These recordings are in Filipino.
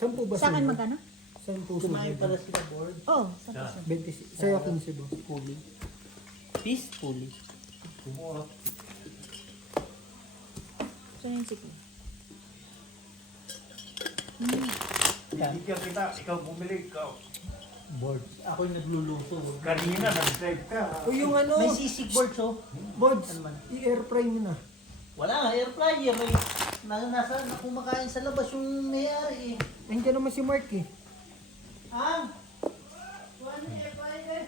10 ba Sa akin subo? magkano? 10 Kumain subo. para sila board. Oo, sa peso. 26. Sa'yo 15 boss. Fully. Peacefully. Kumuha. Saan yung sige? Bigyan kita, ikaw bumili, ikaw. Boards. Ako yung nagluluto. Kanina, nag-drive ka. O yung ano, May sisig boards oh. boards, Ano man? i-air fry mo na. Wala, air fryer. May, nasa kumakain sa labas yung mayari eh. Andiyan naman si Mark eh. Ah! Wala air fryer.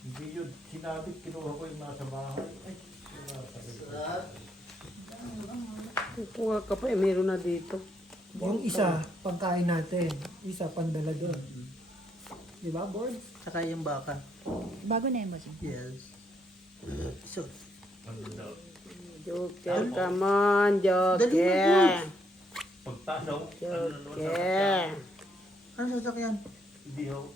Hindi yun, sinabi, kinuha ko yung nasa bahay. Ay, Sarap. Kukuha ka pa eh, meron na dito. Yung isa, pagkain natin. Isa, pandala doon. Di ba, boards? Saka yung baka. Bago na yung bossing. Yes. So, ano daw? Joker, come on, Dali Joker. Pagtanaw, Joker. ano sasakyan? Hindi ho.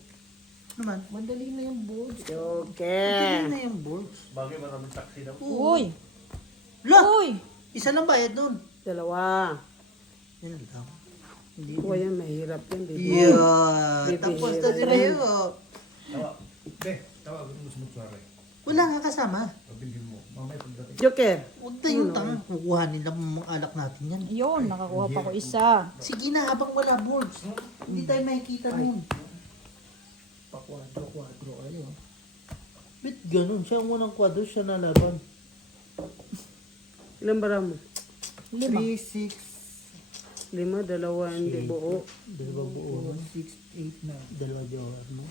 Naman. Madali na yung boards. Joker. Pagkain na yung boards. Bagay maraming taxi daw. Uy! La! Uy! Isa lang bayad nun. Dalawa. Yan lang. Hindi. Kuha yan, mahirap yan. Dito. Yeah. Baby, Tapos na hero. sila yun. Tawag mo sa mutuari. Wala nga kasama. Pabili mo. Mamaya pagdating. Joker. Huwag na yung tanga. Kukuha nila mga alak natin yan. Yun, nakakuha pa ko isa. Sige na, habang wala boards. Hindi tayo makikita nun. Pa-quadro kayo. Ba't ganun? Siya ang unang kwadro, siya nalaban. Ilan bara mo? 3, 6, 5, dalawa, hindi buo. Dalawa buo. 6, 8 na. Dalawa jawar mo.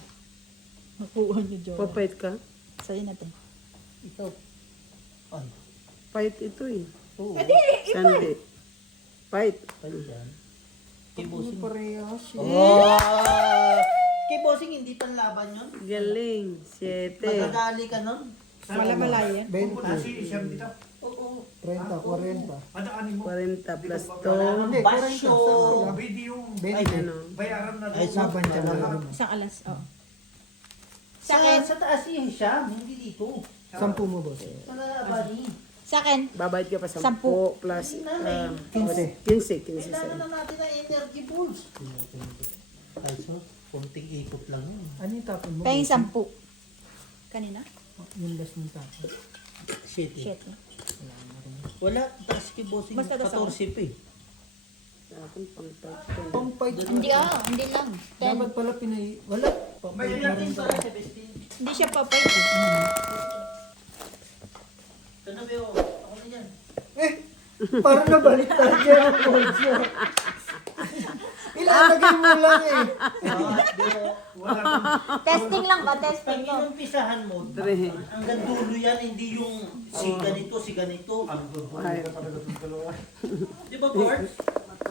Nakuha niyo, Jo. Papait ka? Sa'yo natin. Ikaw. Ay. Fight ito eh. Oo. Sunday. Fight. Ano yan? Kay Ano Bossing. parehas? Oh! Kay Bossing, hindi panlaban yun? Galing. 7. Magagali ka nun? Malamalaya yan. 20, Si Isam dito. Oo. 30, 40. Padaanin mo. 40 plus Hindi, 2. 40. Basyo! Sa Video. 20. Ano? Bayaran na Ay, doon. Saban siya na lang. Isang alas, oh. Sa, sa taas yung Hisham, hindi dito. 10 mo, boss. Sa Bani. Sa akin, Babayad ka pa 10 Sampu. plus 15. 15. 15 Kailangan sa'yo. na natin ng energy balls. Also, konting ikot lang yun. Ano yung tapon mo? pahing 10. Kanina? Yung last ng tapon. Shit eh. Shit. Wala, taas kay Bossing. Basta tas ako. 14 pa eh. Sa akin, pang Pang fight. Hindi hindi lang. 10. Dapat pala pinay... Wala. Pang May fight na rin Natin pala. para 17. Hindi siya papay. Kanabi ako. Ako na yan. Parang nabaliktad niya ang boards niya. Ilalagay mo lang eh. Wala kang Testing lang ba? Pag Testing lang. inumpisahan mo, hanggang dulo yan, hindi yung si ganito, si ganito. ang gagawin ka talaga sa dalawa. Di ba, Bart?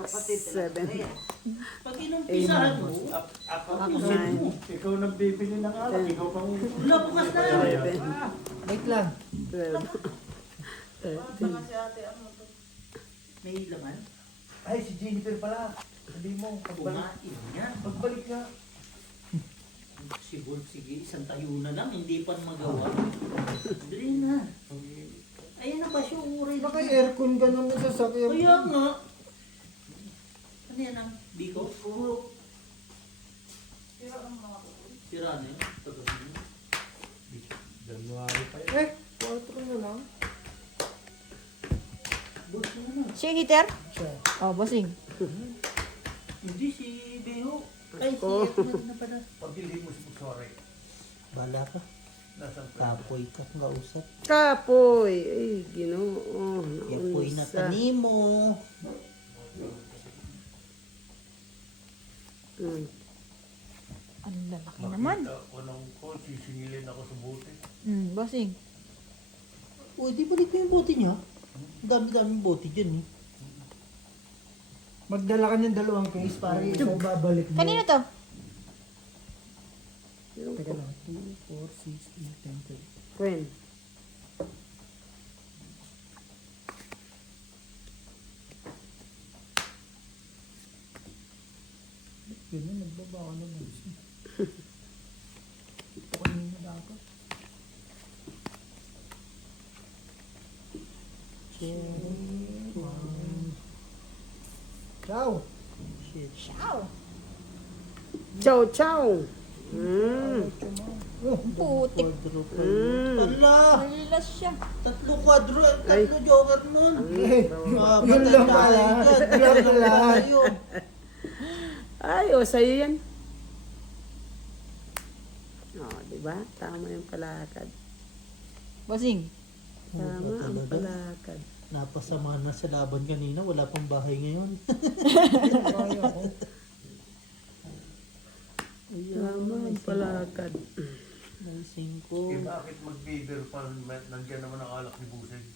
7. Pag inumpisahan mo, Ako, Nine. ikaw nang bibili ng alak, ikaw pang... wala bukas na. 11. Wait lang. 12. 13. May laman? Ay, si Jennifer pala. Sabi mo, pagbalik. Kumain yan. Pagbalik ka. Si Bolt, sige, isang tayo na lang, hindi pa magawa. Dali na. Ayan na ba siya, uray na. Baka aircon ka naman sa sakyan. Kaya nga. Ano yan ang biko? Tira na yun. Tagal na yun. January pa yun. 4 na lang. Bolt mo na. Siya yung heater? Siya. Oh, bossing. Hindi, si Beho. Ay, si Ako. Edmund na pala. Pag hindi mo si Sorry. Bala ka. Nasaan pa? Kapoy ka nga usap. Kapoy. Ay, ginoo. Kapoy na Naunsa. tanimo. Hmm. Ang lalaki naman. Makita ko nung ko, sisingilin ako sa buti. Bossing. Uy, di balik mo yung bote niya. Ang dami-daming bote dyan eh. Magdala ka ng 2 case para isa babalik mo. Kanino to? Teka lang. 2, 4, 6, 8, 10, 12. When? Yun na, nagbaba ako naman. Ito kanina dapat. Ciao. Shit. Ciao. Chow chow. Putik. Quadruple. Mm. Ala! Malas siya. Tatlo Ay. joker nun. Yun lang pala. Yun lang. Ay, o sa'yo yan. Diba? Tama yung palakad. Bossing. Tama ang palakad. Napasama na sa laban kanina. Wala pang bahay ngayon. Tama ang palakad. May 5. Eh bakit mag-beaver pa? Nandiyan naman ang alak ni Busing.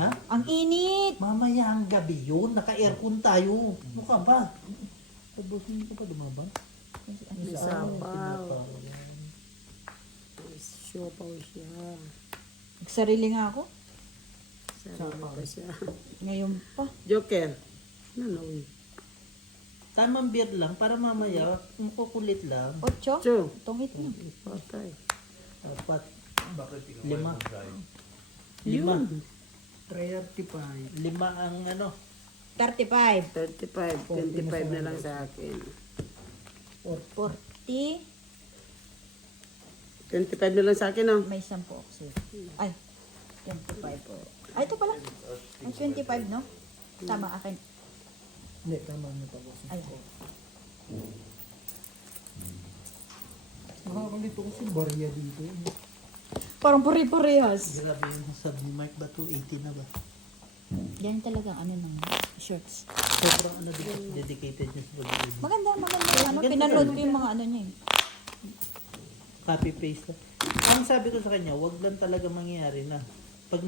Ha? Ang init. Mamaya ang gabi yun. Naka-aircon tayo. Ano ka ba? Tapos hindi ka pa lumaban? May sapaw. May siopaw siya. Nagsarili nga ako. Sarili pa siya. Ngayon pa. Joker. Ano eh? Tamang beer lang para mamaya kukulit lang. 8. Cho. Tungit na. Patay. 4, Bakit ikaw Lima. ay mag-drive? 5. 35. 5 ang ano. 35. 35. 25 na lang sa akin. 40. 25 na lang sa akin, oh. May 10 ako sir. Ay. 25 po. Ay, ito pala. Ang 25, no? Tama akin. Hindi, tama na pa boss. Ay. Nakakalito ko si Barya dito. Parang pare-parehas. Grabe yung sub ni Mark ba? 280 na ba? Yan talaga ang ano ng shirts. Sobrang ano dedicated niya sa pag-ibig. Maganda. Ano, pinanood ko yung mga ano niya eh. Copy paste. Ang sabi ko sa kanya, wag lang talaga mangyayari na pag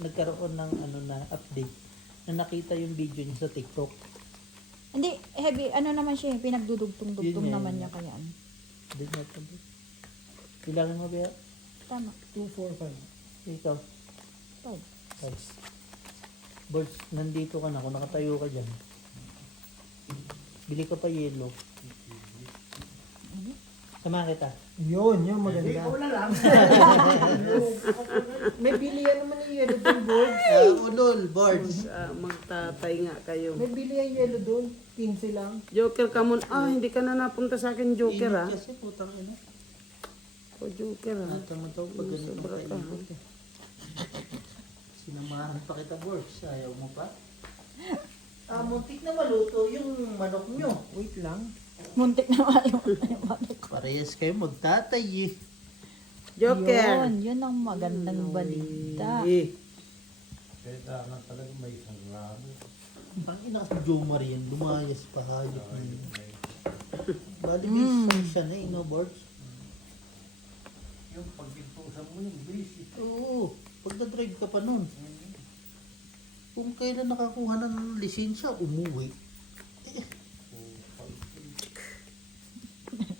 nagkaroon ng ano na update na nakita yung video niya sa TikTok. Hindi, heavy. Ano naman siya, pinagdudugtong-dugtong Yun nga, naman yun. niya kaya. Ano. Hindi na ito. Kailangan mo ba? Tama. 245. Ikaw. 5. Guys. Boys, nandito ka na. Kung nakatayo ka dyan. Bili ka pa yellow. Samahan kita. Yun, maganda. Ikaw na lang. May bilihan naman yung yellow doon, board. Ulol, boards. Magtatay nga kayo. May bilihan yellow doon. 15 lang. Joker ka muna. Hindi ka na napunta sa akin, Joker, ah. Init kasi putang ina. O, Joker, ah. Tama to pag ganito Sobra ka, kaibot eh. Sinamahan pa kita, boards. Ayaw mo pa? Muntik na maluto yung manok nyo. Wait lang. Muntik na ayaw. Parehas kayo magtatay eh. Joker. Yun ang magandang balita. Kailangan talaga may isang ramo. Ang ina si Joe Marian, lumayas pa hayop na yun. Bali may siya na no boards? Yung pagpintusan mo yung busy. Oo, pagdadrive ka pa nun. Kung kailan nakakuha ng lisensya, umuwi.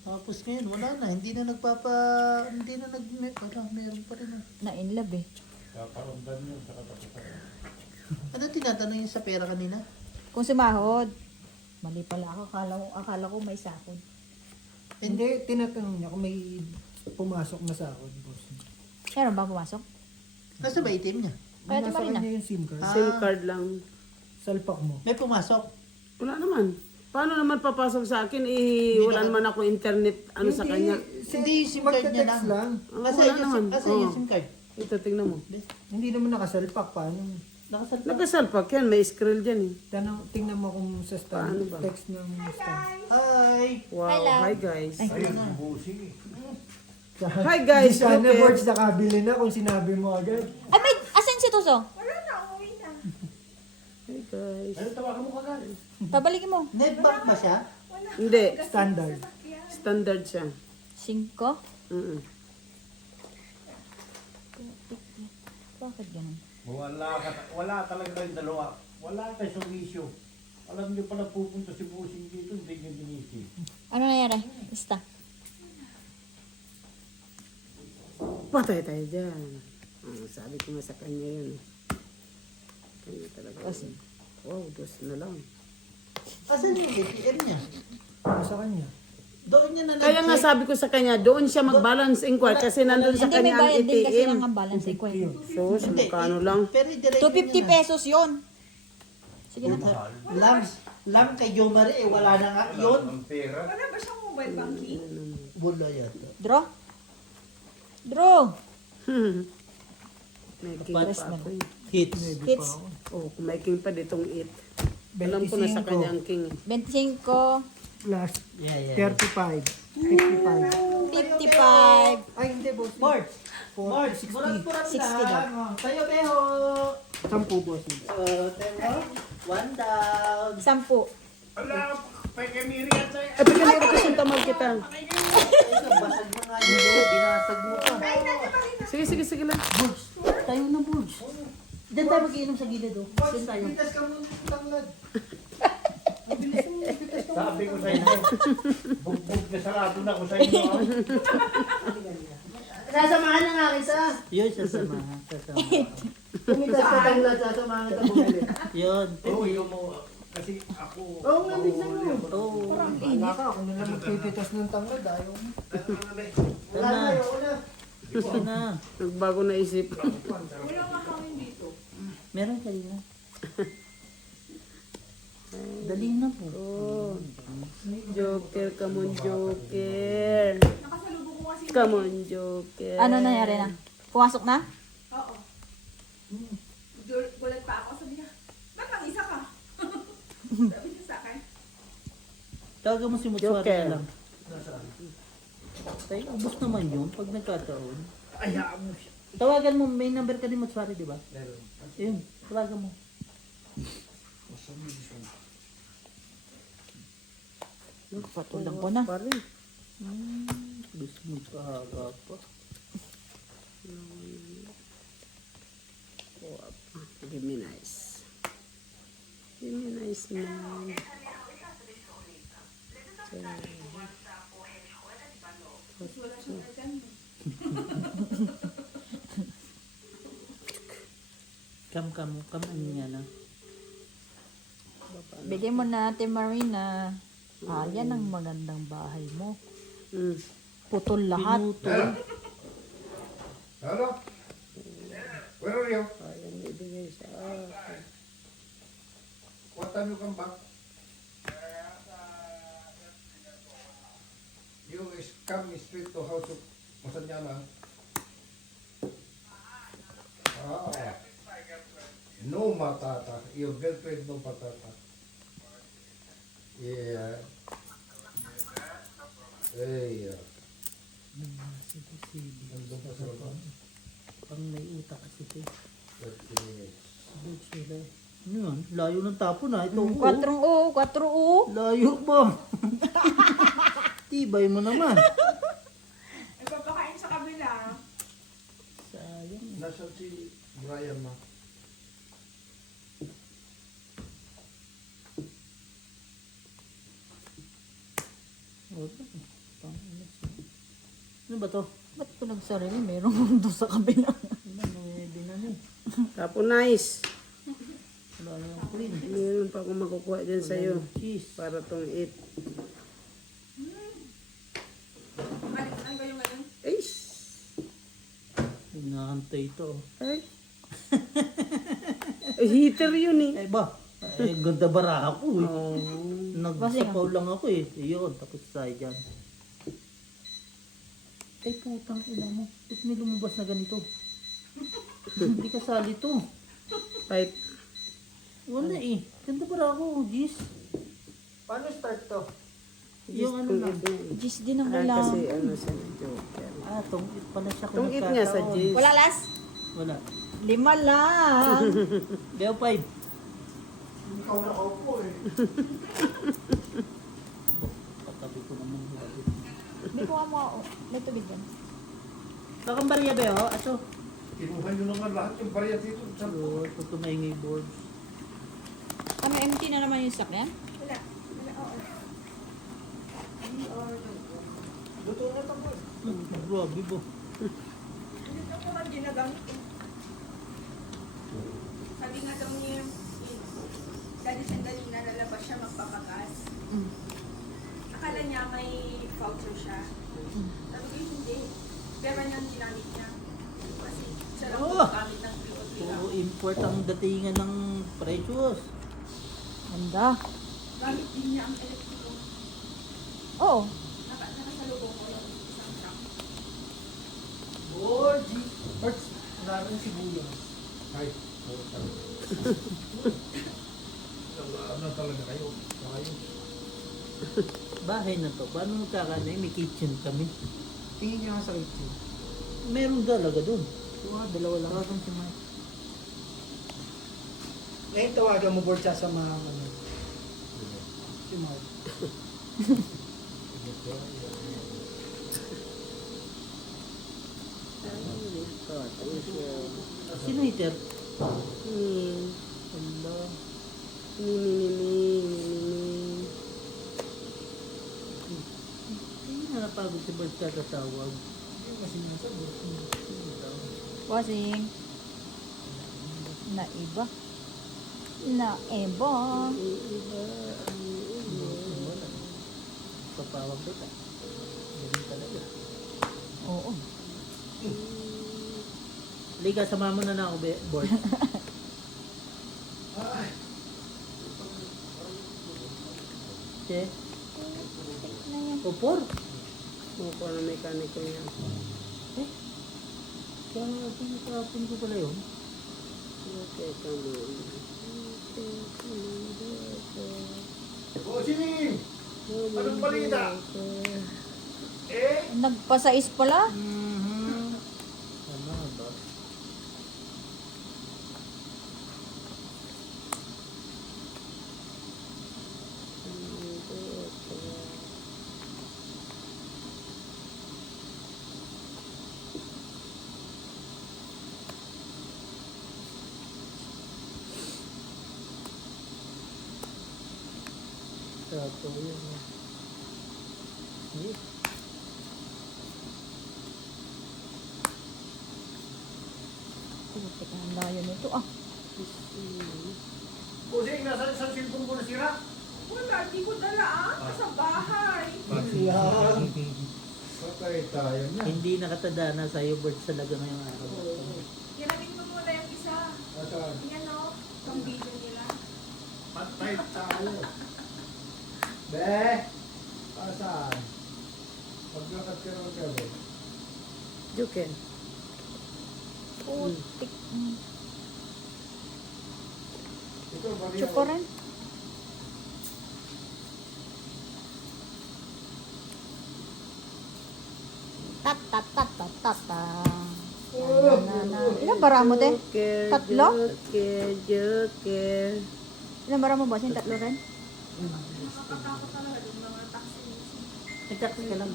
Tapos ngayon, wala na. Hindi na meron pa rin. Na in love eh. Kakaramdam yun sa katapusan. Ano tinatanong yun sa pera kanina? Kung sumahod. Mali pala ako. Akala ko may sakod. Hindi, tinatanong niya kung may pumasok na sa akin, boss. Meron ba pumasok? Nasa ba itim niya? Kaya Nasa tumarin na. kanya yung SIM card. SIM card lang. Salpak mo. May pumasok. Wala naman. Paano naman papasok sa akin? Wala naman ako internet sa kanya. Hindi yung SIM card niya magte-text lang. Oh, Nasa wala yung naman. yung SIM card. Ito, tingnan mo. Hindi naman nakasalpak. Paano? Nakasalpa. Nagkasalpak yan. May scroll dyan, eh. Tingnan mo kung sa stand. Paano ba? Text ng stand. Hi! Wow. Hello. Hi, guys. Ayun, si Busing eh. Hi, guys. Sana Joker. boards nakabili na kung sinabi mo agad. Ay, may asan si Tuso? Hi, guys. Ayun, tawagan mo kagad. Pabalikin mo. Netbank ba siya? Hindi. Standard. Standard siya. 5? Mm-mm. Bakit ganun? Wala talaga kayong dalawa. Wala kayong sumisyo. Alam niyo pala pupunta si Busing dito, hindi niyo dinisip. Ano nangyari? Basta. Patay tayo dyan. Sabi ko nga sa kanya yun. Kanya talaga. Wow, dos na lang. Asan yung ATM niya? Sa kanya. Doon niya na Kaya nga sabi ko sa kanya, doon siya mag-balance inquiry kasi nandun sa Hindi, may kanya ang bayad din kasi ATM. lang ang balance equal. So, magkano lang? Pero i-direct 250 niya na. pesos yon. Sige na. Lang kay Jo Marie, eh, wala na nga yun. Ang pera. Wala ba siyang mobile banking? Wala yata. Draw. Draw. May king Pares pa na. ako. Hits. Hits. Oh, kung may king pa ditong 8. Alam ko na sa 25 kanya ang king. 25. plus Yeah. 35. 55. 55. Ay, hindi, boss. March. 40, March. 60. Murat-murat 60 lang. Oh, tayo, Beho. 10, boss. Tayo. One down. 10. Ala, pekemiri at sa'yo. Ay, bigyan mo kasi tamag kita. Ito, basag na nga yun. Binasag mo pa. Sige lang. Burge. Tayo na, Burge. Diyan tayo mag-iinom sa gilid, oh. Diyan tayo. Bitas ka muna ng tanglad. Sabi ko sa inyo, bugbog na sarado na ko sa inyo. Sasamahan na nga kita. Yun, sasama. Pumitas ka tanglad, sasamahan kita bumili. Yun. Oo, yun mo. Kasi ako... Oo nga, minsan mo. Oo. Wala ka, ako na lang magpipitas ng tanglad. Ayaw mo. Wala Tama. na, ayoko na. Ito na. Nagbago na isip. Wala nga kami dito. Meron kanina. Dali na po. Oh. Joker, come on, Joker. Nakasalubong ko kasi. Come on, Joker. Ano nangyari na? Pumasok na? Oo. Gulat pa ako. Sabi niya, ba't ang isa ka? Sabi niya sa akin. Tawagan mo si Mutswari Joker. na lang. Tayo, ubos naman yun pag nagkataon. Ayaan mo siya. Tawagan mo, may number ka ni Mutswari, di ba? Meron. Ayun, tawagan mo. Patulang ko na. Pa rin. Gusto mo kahaga pa. Give me nice. Give me nice man. Wala siyang agad. Kam ano niya na. Bigay mo na, Ate Marina. Yan ang magandang bahay mo. Mm. Putol lahat. Pinutol. Hello? Where are you? Ayan, ibigay sa akin. What time you come back? You is come straight to house of Masanyana. Ah. No matata. Your girlfriend no patata. Yeah. Hey. Nandun pa sa labas. Pang may utak kasi ito. 30 minutes. Good sila. Ano yan? Layo ng tapo na. Ito. 4 U. Layo pa. Tibay mo naman. Nagpapakain sa kabila. Sayang. Nasaan si Brian ma? Ano ba to? Ba't ko nagsarili? Merong mundo sa kabila. Ano may binani? Tapo nice. Wala na yung clean. Meron pa akong makukuha dyan sa'yo. Cheese. Para tong 8. Ano ba yung ano? Ay! Hinahantay ito. Ay! Ay, heater yun eh. Eh ba? Eh, ganda baraha ko eh. Oh. Nagsapaw lang ako eh. Yun, tapos tayo dyan. Ay putang ina mo. Ba't may lumabas na ganito? Hindi kasali to. Fight. Wala eh. Ganda baraha ko, Gis. Paano start to? Yung ano lang. Gis din ang Ah, wala. kasi ano siya na Joker. Ah, tungit pala siya kung Tungit niya sa nagkataon. Gis. Wala las? Wala. 5 lang. Beo 5. Ikaw nakaupo eh. Patabi ko naman. Hindi ko nga mo. May tubig yan. Lakang bariya Beo. Ato. Kinuha nyo naman lahat yung barya dito. Sa So, pag tumaingay board. Ano, empty na naman yung sakyan? Wala. Wala, oo. Luto na to, boy. Grabe bo. Dito ko man ginagamit eh. Sabi nga daw niya, dali sandali na lalabas siya magpapagas. Akala niya may voucher siya. Sabi ko hindi. Pero niyang ginamit niya. Kasi siya lang Oh! gumagamit ng POT. Puro import ang datingan ng precious. Ganda. Gamit din niya ang elektriko. Oo. Nakasalubong ko yung isang truck. Gorgy. Birds, wala rin sibuyas. Ay, ano talaga kayo? Kayo. Bahay na to. Paano magkakanay? May kitchen kami. Tingin niya nga sa kitchen. Meron talaga doon. Diba, dalawa lang. Tawagan si Mike. Ngayon tawagan mo board sasamahan mo. Si Mark. Sino iter? Ni. Allah. Ni. Hindi na napagod si Bert katatawag. Hindi kasi nasagot. Wasing. Naiba. Naiba. Wala. Papawag kita. Ganun talaga. Oo. Liga, sama mo na ako, Bert. Che? Na yan. Upor? Mukha na mekaniko yan. Kaya pinakapin ko pala yun. Okay, come on. Bossing! Anong balita? Eh? Nagpasais pala? Ano ba? Sato yun. Eh. Putik, ang layo nito. Ah, Bossing, nasa isang cellphone ko nasira? Wala, di ko dala sa bahay. Yan. Patay tayo na. Hindi nakatadana sa iyo, Bert, talaga ngayong araw. Ginamit mo muna yung isa. Asan? Yan o, ang video nila. Patay tayo. Be! Asan? Maglakad ka naman ka, be. Juken. putik. Ito, bali Choco rin. Tat tat tat tat tat tat. Ilan bara mo din? Joker, Tatlo? Joker. Ilan bara mo ba? Yung tatlo rin? Nakakatakot talaga yung mga taxi. Nag-taxi ka lang.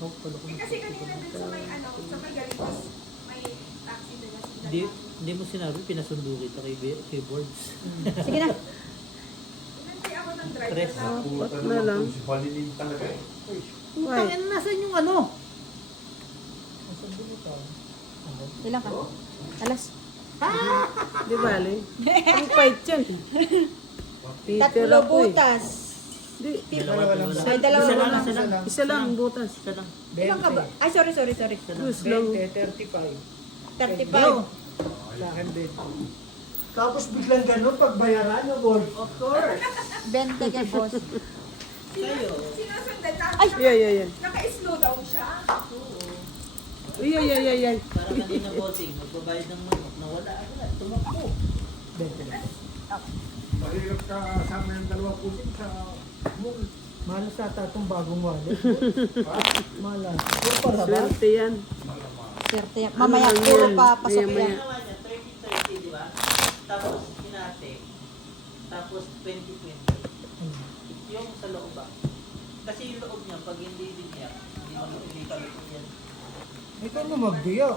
Oh, pala ko. Kasi kanina din sa may sa may Galitos, may taxi din na sila. Hindi mo sinabi, pinasundo kita kay Boards. Sige na. Inantay ako ng driver Tres. na. Apat na lang. Si Balilin talaga eh. Why? Putangin, nasan yung ano? Nasa bulita. Ilan ka? Alas. Di bali? Ang fight yan. Peter Tatlo ako eh. butas. Di, May dalawa Isa lang, lang. isa lang. isa lang ang butas. Isa lang. Ilan ka ba? Ay, sorry. Plus lang. 20, 35. 35. Sa akin 20. Tapos biglang ganun, pagbayaran ng board. Of course. 20 kay boss. Kayo. Sinusundan na. Ay! Yan. Naka-slow down siya. Yan. Para kanina bossing, magbabayad ng manok, nawala agad, tumakbo. 20 lang. Mahirap ka sama yung dalawa pusin sa mall. Malas ata itong bagong wallet. Malas. Puro para ba? Swerte yan. Swerte yan. Mamaya Ano lang puro yan? pa pasok Maya-maya. yan. Ginawa niya, 30-30, di ba? Tapos hinati. Tapos 20-20. Yung sa loob ba? Kasi yung loob niya, pag hindi din niya, hindi kalito yan. Ikaw mo magbiya.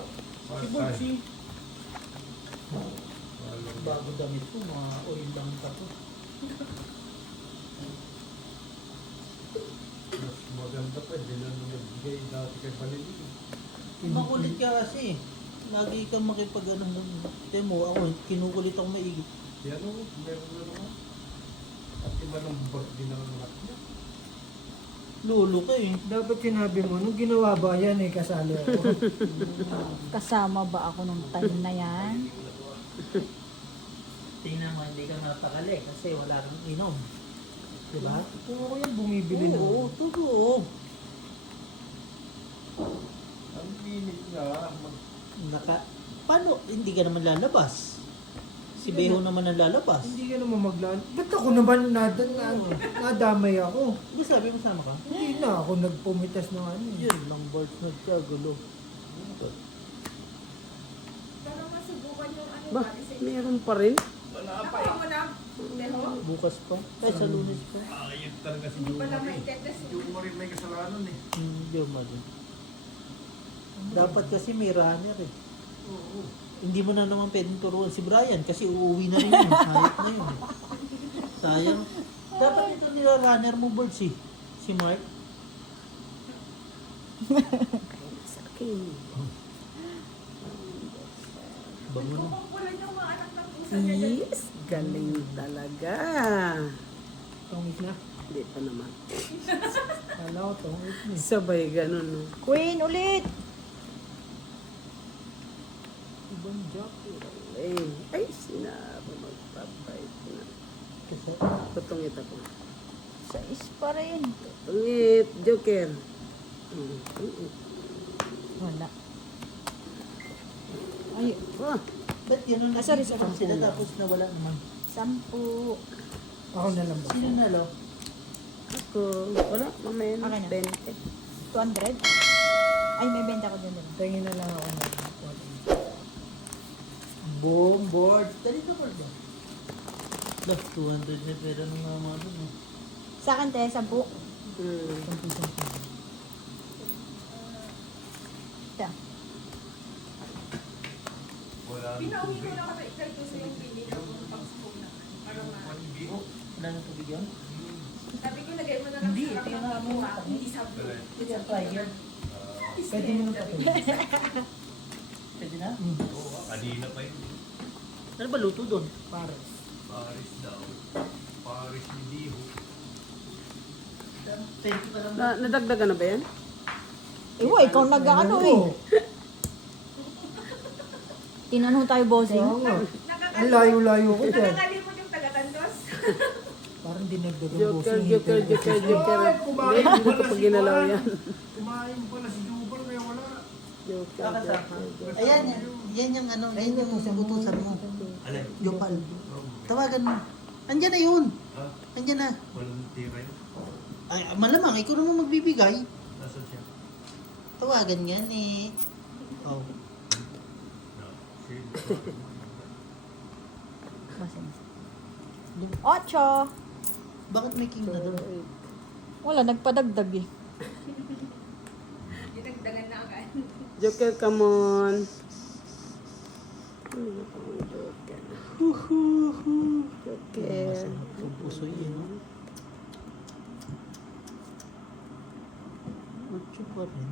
Si Butsi. Bago damit ko, mga oil lang ako. Mas maganda pa, hindi na nagbigay dati kay Balilin. Makulit ka kasi. Lagi kang makipag-ano nun. Ito mo, ako, kinukulit ako maigi. Yan o, meron na naman. At iba ng birthday ng anak niya. Lolo ka eh. Dapat sinabi mo, nung ginawa ba yan eh, kasali ako. Kasama ba ako nung time na yan? Tingnan mo, hindi ka mapakali kasi wala kang inom. Diba? Kung ako yan bumibili na. Oo, totoo. Ang init nga. Paano? Hindi ka naman lalabas. Si Beho naman ang lalabas. Hindi ka naman Ba't ako naman nadamay ako? Di sabi mo sama ka? Hindi na ako nagpumitas ng ano. Yun lang, board nagkagulo. Pero masubukan yung ano, Ba, medicine. meron pa rin. Nakuha mo na, Teho? Bukas pa. Ay, sa Lunes pa. Ayun talaga si Hindi pala Jumar. may tetes. Jumar rin may kasalanan eh. Hindi mo din. Dapat kasi may runner eh. Hindi mo na naman pwedeng turuan si Brian kasi uuwi na rin yun. Hayop na yun eh. Sayang. Dapat ito nila runner mo, Birds eh. Si Mark. Sa akin. Bango na. Kumpulan yung mga anak ng pusa niya dyan. Yes, galing talaga. Tongit na. Hindi pa naman. Kala ko tongit na. Sabay ganun, no? Queen ulit! Ibang job. Ay, sinabi magpapait na. Kasi, Tutungit ako. Sa is pa rin. Tungit, Joker. Wala. Ay, Ah, ba't yun ang sorry, nag-iisip sorry. sila tapos nawala naman? 10. Ako na lang ba? Sino nalo? ako. Wala, mamaya na. Okay na. 20. 200? Ay, may benta ko din. Tingin na lang ako na. Boom, board. Dali na board ba? Lah, 200 na pera ng mga mga doon. eh. Sa akin, te, 10. Ito. Wala Pinauwi ko na kami kay Tuso yung pili ng pag-scoop na. Para ma... Oh, wala nang tubig yun? Sabi ko, lagay mo na lang Hindi, sa ito yung ng ano, buha. Hindi sabi. Ito yung tiger. Pwede mo na patuloy. Pwede na? Kanina pa yun. Ano ba luto doon? Pares. Paris daw. Paris ni Diho. 20 pa lang. Nadagdagan na ba yan? Iwa, ikaw nag-ano eh. Tinanong tayo, bossing. Oo nga. Ang layo-layo ko dyan. Nakakalimot yung taga-tandos. Parang dinagdagan Joker, bossing. Joker, Joker, Joker. Ay, kumain Hindi ko pala pa si ginalaw Juan. yan. Kumain pala si Jubal kaya wala. Joker, Bakit Joker, ah? Joker. Ayan, yan yung ano, yan yung utusan mo. Alin? Yopal. Tawagan mo. Andyan na yun. Ha? Andyan na. Walang tira yun. Ay, malamang, ikaw naman magbibigay. Nasaan siya? Tawagan yan eh. Oh. No. Bossing. 8. Bakit may king na doon? Wala, nagpadagdag eh. Dinagdagan na agad. Joker, come on. Joker. Joker. Pupusoy eh, no? 8 pa rin.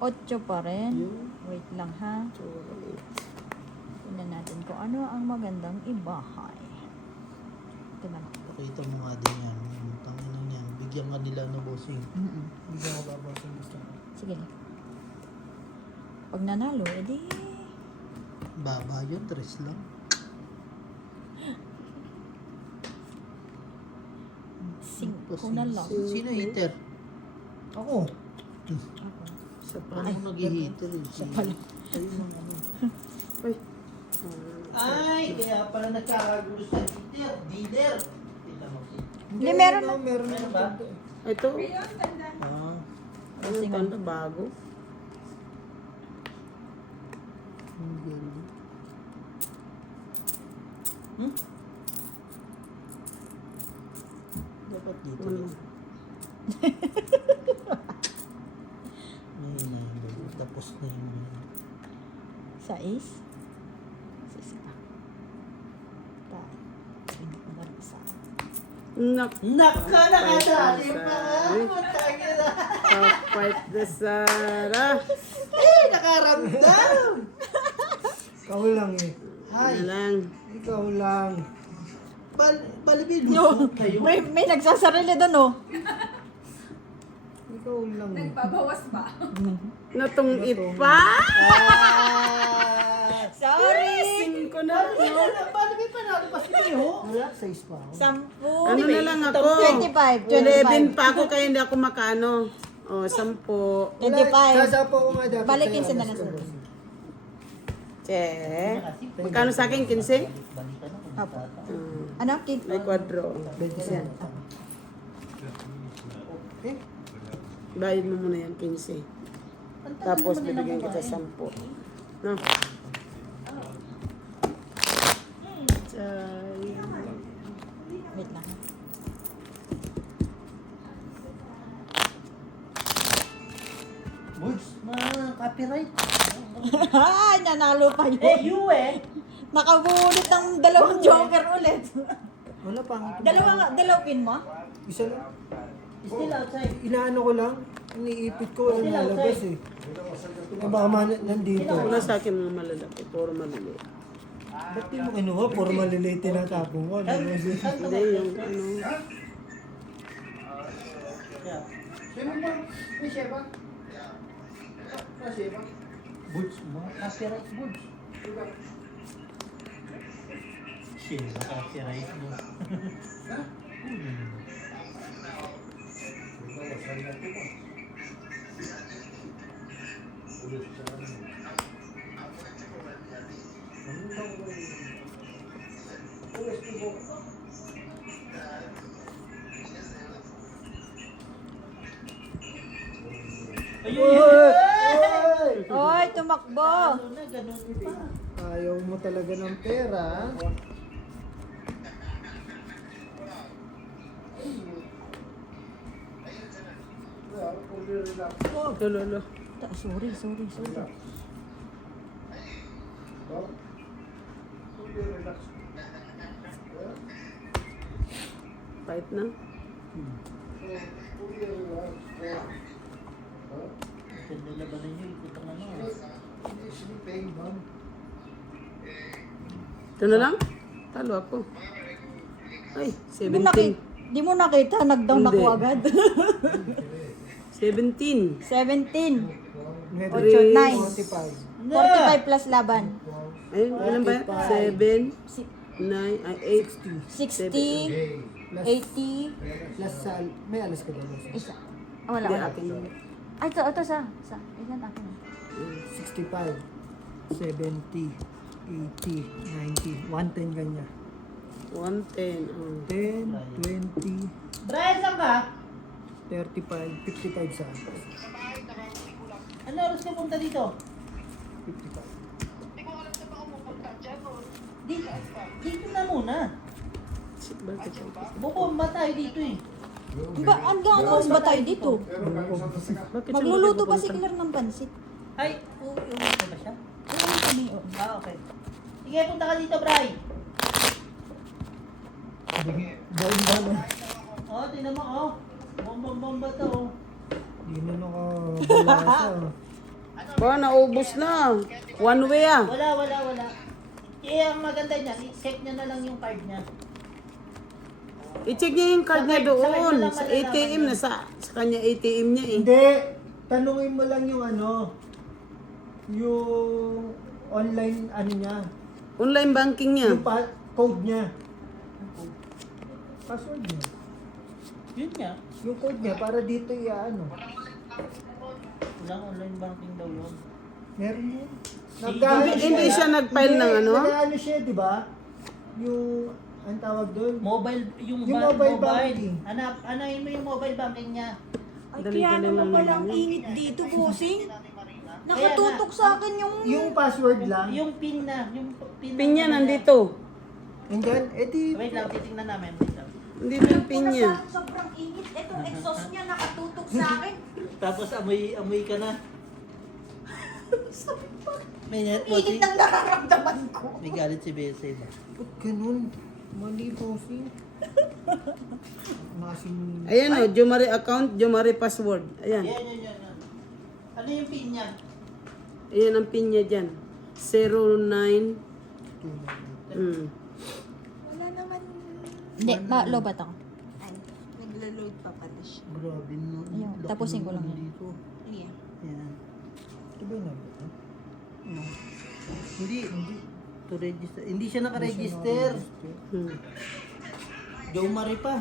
8 pa rin. Wait lang ha. Tingnan natin kung ano ang magandang ibahay. Ito na lang. Pakita mo nga din yan. Tangin na yan. Bigyan ka nila ng bossing. Bigyan ko ba bossing gusto ko. Sige. Pag nanalo, edi... Baba yun, 3 lang. Singko na lang. Sino hater? Ako. Isa pa. Paano nag-hater eh? Siya pala. Ayun ang ano. Ay. Ay, kaya pala nagkakagulo sa hater. Dealer. Kita mo. Hindi, meron na. Meron na ba? Ito. Ayun, tanda. Ah. Ano tanda? Bago. Ang galing. Hmm? Dapat dito. Ano? Ayun na yun. Tapos na yun. 6. 6 pa. Tayo. Hindi ko na rin sa Nak. Naka, nakadali pa! Ay. Matangin na! Papight na Sara. Eh, nakaramdam! Ikaw lang eh. Ay, Ano lang. Ikaw lang. Balibin, No, lusot kayo. may nagsasarili doon oh. Ikaw lang. Nagbabawas ba? Natungit pa. Ah, Sorry! 5 na ako. Paano may panalo pa si Teo? Wala, 6 pa ako. 10. Ano na lang ako? 25. 11 pa ako kaya hindi ako makano. O, 10. 25. Sasapo ko nga dapat. Balik sa'yo, 15 na alas lang. 12. Che. Magkano sa akin? 15? Apo. Ano? May kwadro. 27. Eh, Bayad mo muna yan, 15. Tapos bibigyan kita 10. No? Sayang. Wait lang. Boys, copyright. Ha! Nanalo pa yun. You eh. Nakabunot ng dalawang joker ulit. Wala pang. Dalawang pin mo? Isa lang. Still outside. Inaano ko lang. Iniipit ko. Walang nalabas eh. Eh baka nandito. Wala sa akin mga malalaki. Puro maliliit. Ba't di mo kinuha? Puro maliliit tinatapong ko. Ano ba siya? Hindi, yung ano. Yeah. Sino ba? May Sheba? Sheba? Boots mo. Copyright boots. Shit, copyright mo. Hoy, tumakbo! Ano na, ganun pa. Ayaw mo talaga ng pera. Lolo. Sorry. Kahit na. Ganda labanan nyo, ikot ang ano. Ito na lang? Talo ako. Ay, 17. Di mo nakita, nag-down Hindi. ako agad. 17. 17. Meron 8, 9. 45. 45 plus laban. Ay, ilan ba? 7, Si- 9, 60, 80, Plus sa... May alas ka ba? isa. Ah, wala, Hindi, wala. akin yun. Ay, ito sa. Ilan akin? 65. 70. 80. 90. 110 ganyan. 110. Oh. 10, 20, Brian, saan ka? 35, 55 sa atas. Ano oras ka punta dito? 55. Dito na muna. Bakit? Bukomba tayo dito eh. Hanggang oras ba tayo dito? Bakit siya Magluluto pa si magpupunta? Claire ng pansit. Ay, umuwi ba siya? Ayun kami, oh. Ah, okay. Sige, punta ka dito, Bray. Down ba na? Oh, tingnan mo, oh. Bomba to, oh. Di na nakabalasa. Ba, naubos na. One way ah. Wala. Eh, ang maganda niya, i-check niya na lang yung card niya. I-check niya yung card niya Sa card doon. mo lang Sa malalaman ATM yun. na sa kanya ATM niya eh. Hindi. Tanungin mo lang yung ano. Yung online ano niya. Online banking niya. Yung code niya. Password niya. Yun nga. Yung code niya para dito i-ano. Walang online banking daw yun. Meron yun. Hindi siya nag-file ng ano? Nag-ano siya, di ba? Yung, ang tawag doon? Mobile, yung mobile banking. Anahin mo yung mobile banking niya. Ay, Dali-dali kaya naman lang pala naman ang yan. init dito, bossing. Nakatutok sa akin yung... Yung password lang. Yung pin na, yung pin. Pin niya nandito. Andyan, edi. Wait lang, titingnan namin. Wait lang. Nandito yung pin niya. Sobrang init. Itong exhaust niya nakatutok sa akin. Tapos amoy ka na. May net po Init ng nararamdaman ko. May galit si Bese ba? Ba't ganun? Mali po si. Masing... Ayan o, Jumari account, Jumari password. Ayan. Yan. Ano yung pin niya? Ayan ang pin niya dyan. 09. Wala naman. Hindi, lobat ako. Ay, naglo-load pa pala siya. Grabe no. Ayun, tapusin ko lang yan. Dito. Yeah. Yan. Ito ba na ba? Hindi. To register. Hindi siya naka-register. Joe Marie pa.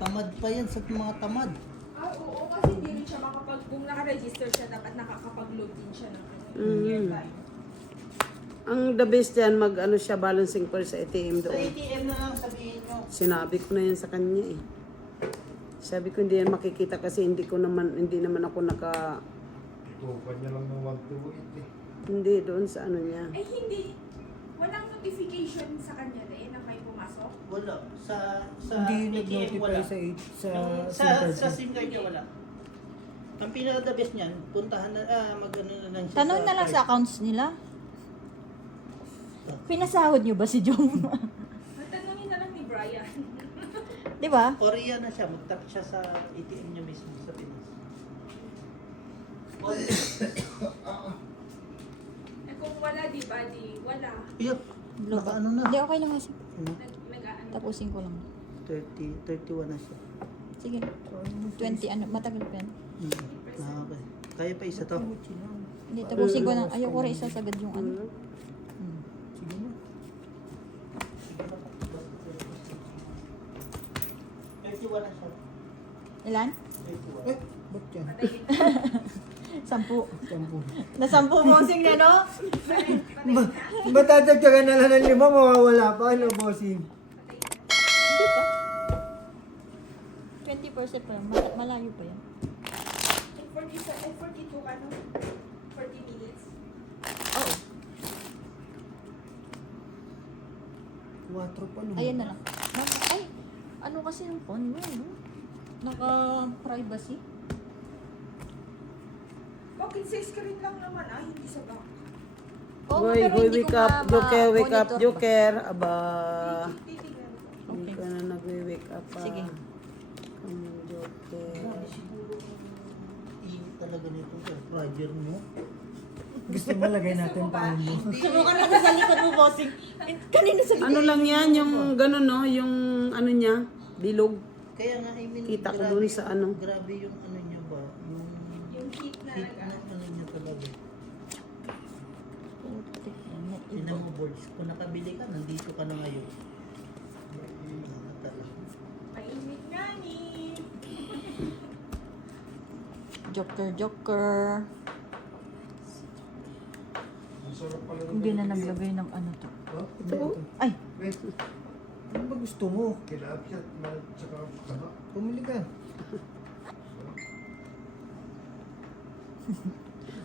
Tamad pa yan sa mga tamad. Ah, oo, kasi hindi rin siya kung naka-register siya, dapat nakakapag-load din siya ng airtime. Ang the best yan, mag-ano siya, balancing per sa ATM Sa doon. ATM na lang sabihin nyo. Sinabi ko na yan sa kanya eh. Sabi ko hindi yan makikita kasi hindi naman ako naka, Tupan niya lang ng 128 eh. hindi doon sa ano niya. Eh, hindi. Walang notification sa kanya rin na may pumasok. Wala. Sa Hindi ATM nag-notify wala. sa Sa SIM card niya wala. Ang pinaka-the best niyan, puntahan na, mag-ano na lang siya Tanong na lang sa card. accounts nila. Pinasahod nyo ba si Jom? Tanungin na lang ni Brian. Di ba? Korea na siya, mag-tap siya sa ATM niya mismo sa Pinas. Eh, kung wala, di ba, di wala. Iyo, naka ano na. Hindi, okay lang kasi. Nag-ano. Tapusin ko lang. 31 na siya. Sige. 20 ano, matagal pa yan. Okay. Kaya pa isa to. Hindi, tapusin ko lang. Ayoko rin isasagad yung ano. Sige na. 31 na siya. Ilan? 31. Eh, ba't yan? 10. Sampu. Na 10 bossing na, no? Ba't tatagdagan na lang ng 5, mawawala pa, ano, bossing? Hindi pa. 20% pa lang. Malayo pa yan. 42 ka, no? 40 minutes. Oo. 4 pa, no? Ayan na lang. Ay, ano kasi yung phone mo, no? Naka-privacy. Bakit sa screen lang naman, hindi sa back. Oo, Hoy, pero hoy, hindi wake ko up, Joker, wake up, ma-monitor ba? Joker. Aba, Titignan ko. hindi Okay. ka na nagwe-wake up pa. Sige. Come on, Joker. Grabe siguro. Init talaga nito sa project mo. Gusto mo lagay natin pa mo. Subukan natin sa likod mo, bossing. Kanina sa Ano lang yan, yung gano'n no, yung ano niya, bilog. Kaya nga, I mean, Kita ko grabe dun yung- sa ano. Grabe yung ano niya ba? Yung heat na Heat na ano niya talaga. Tinan mo, boards. Kung nakabili ka, nandito ka na ngayon. Mainit nga ni. Joker. Ang sarap pala ng Hindi na naglagay ng ano to. Ito, Ay, Wait, ano ba gusto mo? kilapyat, tsaka taba. Pumili ka.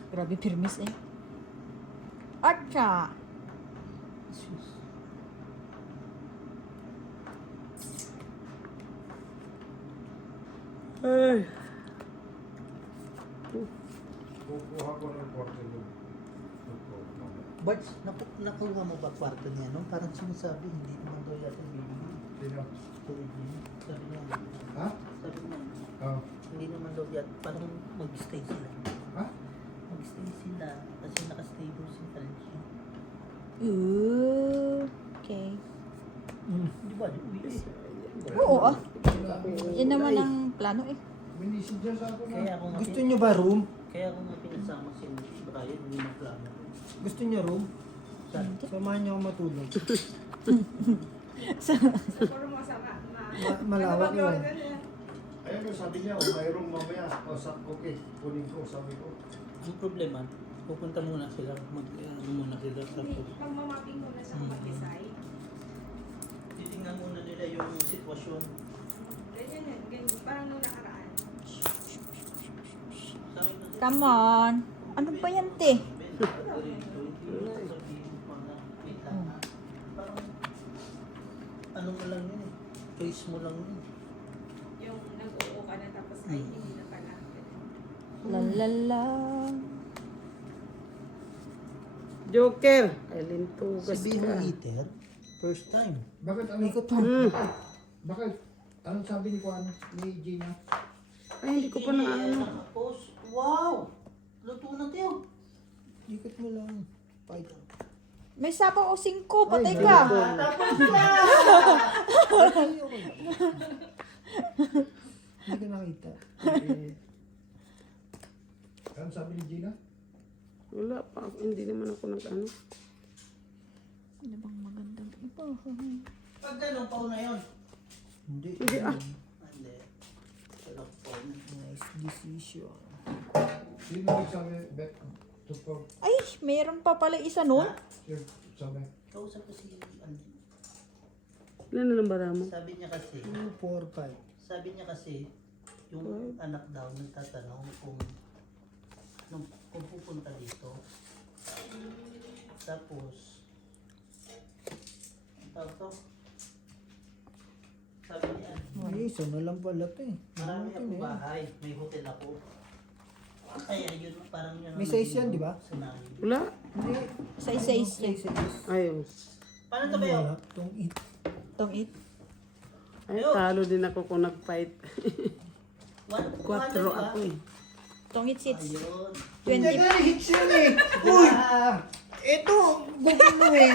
grabe pirmis eh. Atcha! Ay, Kukuha ko ng porte doon. Bards, nakuha mo ba kwarto niya? No? Parang sinasabi, hindi naman daw yata bibili. Sino? Tulad niya. Sabi niya, Ha? sabi niya, Oh. hindi naman daw yata, parang mag-stay sila. Ha? Mag-stay sila kasi nakastay daw si Frenchie. Ooh, okay. Di ba? Di uwi eh. Oo ah. Yan naman ang plano eh. Minisid niya sa akin. Kaya ako nga, Gusto nyo ba room? kaya ako nga pinasama si Brian, hindi na plano. Gusto nyo room? Saan? Samahan nyo ako matulog. Siguro masama. Malawak yun. Ayun yung sabi niya, mayroong mamaya. Okay, kunin ko, sabi ko. Ang problema, pupunta muna sila, muna sila sa Magmamapping muna sa mag-decide. titingnan muna nila yung sitwasyon. Ganyan yan, ganyan. Parang nung nakaraan. Sabi ko, Come on. Ano ba yan, te? Ano mo lang yun eh. Choice mo lang yun. Yung nag-oo ka na tapos ay hindi na pala. Lalala. Joker. Ay, lintugas Si Biho ka. Eater, first time. Bakit ano? Ikot mo. Bakit? Anong sabi ni Juan? Ni Gina? Ay, hindi ko pa na ano. Tapos, wow! Luto na tayo. Ikot mo lang. Python. May sabaw o 5, patay Ay, ka. Tapos na! Hindi ka nakita. Anong sabi ni Gina? Wala pa. Hindi naman ako nag-ano. Ano bang magandang ibahay? Pag ganun, pauna yun. Hindi. Hindi ah. Hindi. Pero pauna. Nice decision. Ay, meron pa pala isa nun. Kausap ko si Andy. Ilan na lang bara mo? Sabi niya kasi, 2, 4, 5. sabi niya kasi, yung anak daw nagtatanong kung pupunta dito. Tapos, ang tawag to? Sabi niya, Ay, isa na lang pala ito eh. marami Ito akong na yan. bahay, may hotel ako. Kaya yun, parang yun. ang May size naging yan, di ba? scenario. Wala. Hindi. Sa isa-isa. Size. Ayun. Paano to ba yun? Wala. Itong it. Tong it. Ay, talo din ako kung nag-fight. 4 4 ako eh. Tong it sits. Ayun. 20. Teka, hits yun eh. Uy! Ito, gugulo eh.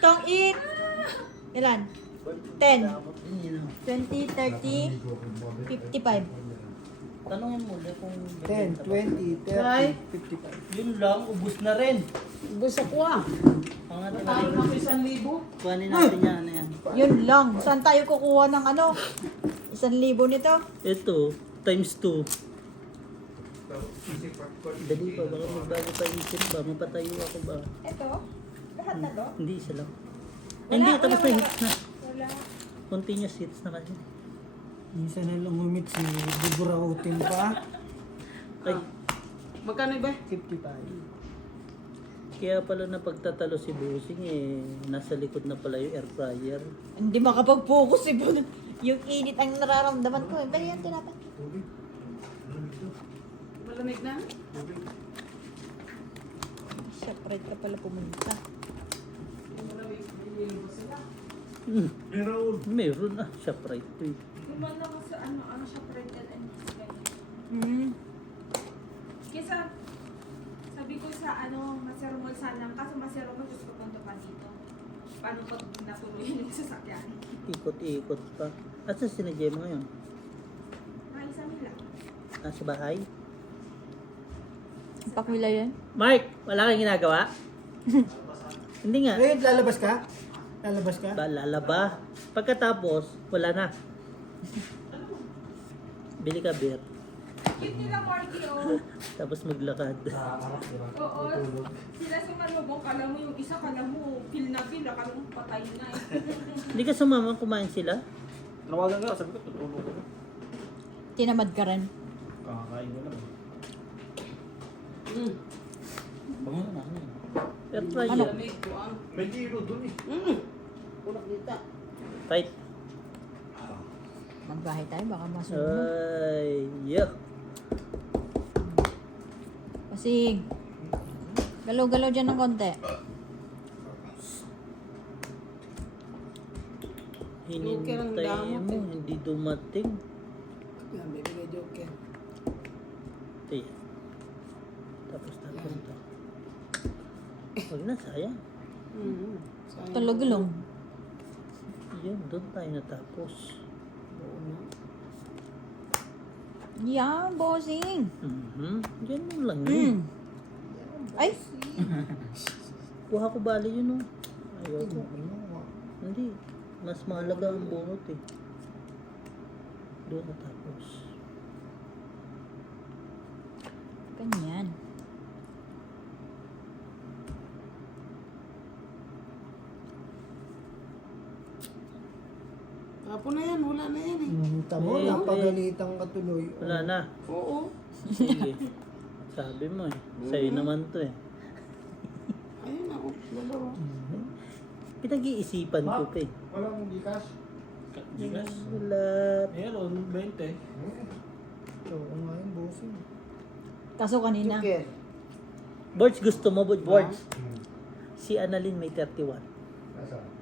Tong it. Ilan? 10. 20, 30, 55. Tanungin mo ulit kung 10, 20, 30, 55. Yun lang, ubus na rin. Gusto ko ah. Ang natin Talo natin. na 1,000. Kuhanin natin yan, ano yan. Yun lang. Saan tayo kukuha ng ano? 1,000 nito? Ito, times 2. Dali pa, baka magbago pa isip ba? Mapatayo ako ba? Ito? Lahat na to? Hindi, isa lang. Hindi, tapos na hits na. Wala. Continuous hits na kasi. Minsan na lang umit si Buburautin pa. Ay, Magkano ba? 55. kaya pala na pagtatalo si Busing eh, nasa likod na pala yung air fryer. Hindi makapag-focus eh. Yung init ang nararamdaman ko. Bali yan, tinapay. Malamig na? Separate ka pala pumunta. Meron ah, Shoprite to eh. Gumana ko sa ano siya, parental and disability. Kesa, sabi ko sa Maseromol sana, kaso Maseromol gusto ko punto pa dito. Paano pag natuloy yung sasakyan? Ikot-ikot pa. At sa sinadya mo ngayon? Naisa nila. Nasa bahay? Pakwila yan. Mark, wala kang ginagawa? Hindi nga. Ngayon, lalabas ka? Lalabas ka? Lalaba. Pagkatapos, wala na. Bili ka beer. Cute nila, Marky, oh. Tapos maglakad. Oo. Sila sumalubong, kala mo yung isa, kala mo feel na feel, kala mo patay na eh. Hindi ka sumama kumain sila? Nawagan ka, sabi ko, tutulog ko. Tinamad ka rin. Kakain ko lang. Bango na namin. Air fryer. May giro dun eh. Kulak dito. Fight. Magbahay tayo, baka masunod. Ay, yuck. Kasing. Galaw-galaw dyan ng konti. Hinintay mo, hindi dumating. Yan, bibigay joker. Ay. Tapos to. Huwag na, sayang. Sayang. Talaga lang. Yun, doon tayo natapos. Yan, bossing. Ganun lang yun. Ay, Kuha ko bali yun oh. Ayoko. Hindi. Mas mahalaga ang bunot eh. Doon natapos. ganyan. Tapon na yan, wala na yan eh. Tamo, Eh, napagalitan ka tuloy. Wala na. Oo. Sige. Sabi mo eh. Sa'yo naman to eh. Ayun ako, dalawa. Pinag-iisipan ko pa eh. Walang gikas. Gikas? Wala. Meron, 20. Oo nga yung bossing. Kaso kanina. Joker. Borge, gusto mo Borge? Si Annalyn may 31.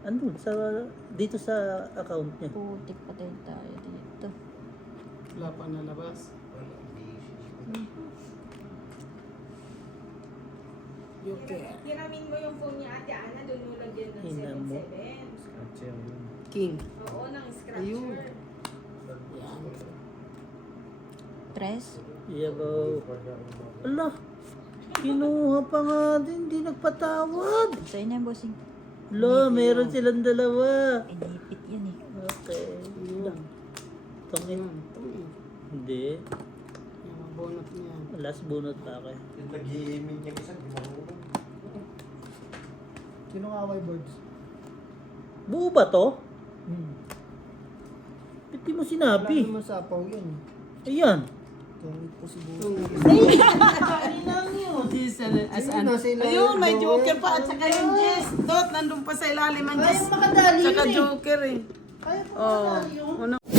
Andun, dito sa account niya. Putik patay tayo dito. Wala pa nalabas. Joker. Tiramin mo yung phone niya, Ate Ana, doon mo lagyan ng Ina mo. 77. King. Oo, ng scratcher. Ayun. Yan. Tres. Yabaw. Allah. Kinuha pa nga din, hindi nagpatawad. Sa'yo na yung bossing. Lo, meron silang dalawa. Inipit yan eh. Okay. Yun. Tangin. Yan, ito eh. Hindi. Yung mga bonus niya. Last bunot pa ako. Yung nag-iiming niya isa, di marunong. Sino nga away birds? Buo ba to? Ba't di mo Wala sinabi? naman sa apaw yan. Ayan. Kahit po si Boss. Ayun, may joker pa at saka yung Jess. Dot, nandun pa sa ilalim ang Jess. Tsaka joker eh. Kaya pa Oh,